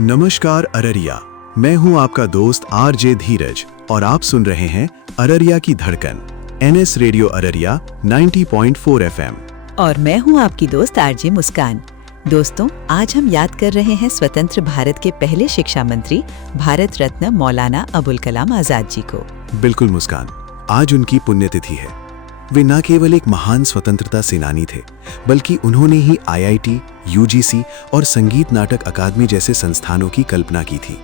नमस्कार अररिया, मैं हूं आपका दोस्त आरजे धीरज और आप सुन रहे हैं अररिया की धड़कन एनएस रेडियो अररिया 90.4 एफएम। और मैं हूं आपकी दोस्त आरजे मुस्कान। दोस्तों, आज हम याद कर रहे हैं स्वतंत्र भारत के पहले शिक्षा मंत्री भारत रत्न मौलाना अबुल कलाम आजाद जी को। बिल्कुल मुस्कान, आज उनकी पुण्यतिथि है। वे न केवल एक महान स्वतंत्रता सेनानी थे, बल्कि उन्होंने ही आईआईटी, यूजीसी और संगीत नाटक अकादमी जैसे संस्थानों की कल्पना की थी।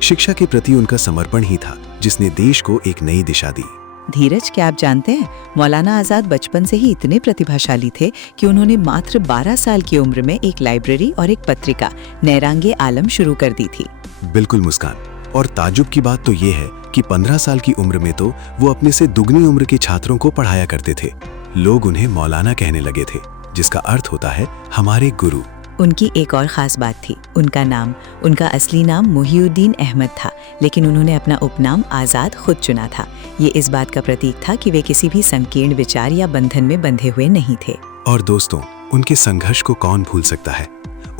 शिक्षा के प्रति उनका समर्पण ही था जिसने देश को एक नई दिशा दी। धीरज, क्या आप जानते हैं, मौलाना आजाद बचपन से ही इतने प्रतिभाशाली थे कि उन्होंने मात्र 12 साल की उम्र में एक लाइब्रेरी और एक पत्रिका नैरांगे आलम शुरू कर दी थी। बिल्कुल मुस्कान, और ताजुब की बात तो ये है कि 15 साल की उम्र में तो वो अपने से दुगनी उम्र के छात्रों को पढ़ाया करते थे। लोग उन्हें मौलाना कहने लगे थे, जिसका अर्थ होता है हमारे गुरु। उनकी एक और खास बात थी, उनका असली नाम मुहिउद्दीन अहमद था, लेकिन उन्होंने अपना उपनाम आजाद खुद चुना था। ये इस बात का प्रतीक था कि वे किसी भी संकीर्ण विचार या बंधन में बंधे हुए नहीं थे। और दोस्तों, उनके संघर्ष को कौन भूल सकता है।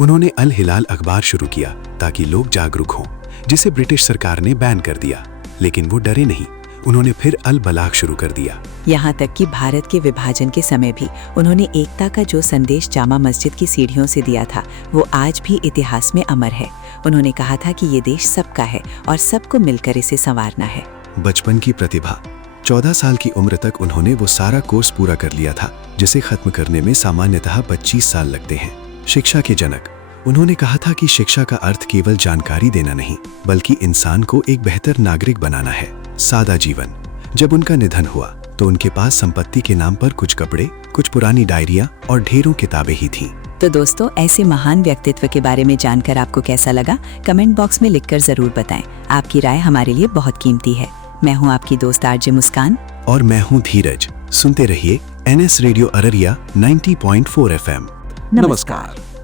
उन्होंने अल हिलाल अखबार शुरू किया ताकि लोग जागरूक हों, जिसे ब्रिटिश सरकार ने बैन कर दिया, लेकिन वो डरे नहीं। उन्होंने फिर अल बलाग शुरू कर दिया। यहाँ तक कि भारत के विभाजन के समय भी उन्होंने एकता का जो संदेश जामा मस्जिद की सीढ़ियों से दिया था, वो आज भी इतिहास में अमर है। उन्होंने कहा था कि ये देश सबका है और सबको मिलकर इसे संवारना है। बचपन की प्रतिभा। 14 साल की उम्र तक उन्होंने वो सारा कोर्स पूरा कर लिया था जिसे खत्म करने में सामान्यतः 25 साल लगते हैं। शिक्षा के जनक। उन्होंने कहा था कि शिक्षा का अर्थ केवल जानकारी देना नहीं, बल्कि इंसान को एक बेहतर नागरिक बनाना है। सादा जीवन। जब उनका निधन हुआ तो उनके पास संपत्ति के नाम पर कुछ कपड़े, कुछ पुरानी डायरियां और ढेरों किताबें ही थीं। तो दोस्तों, ऐसे महान व्यक्तित्व के बारे में जानकर आपको कैसा लगा, कमेंट बॉक्स में लिखकर जरूर बताएं। आपकी राय हमारे लिए बहुत कीमती है। मैं हूं आपकी दोस्त आरजे मुस्कान और मैं हूं धीरज। सुनते रहिए एनएस रेडियो अररिया 90.4 एफएम। नमस्कार।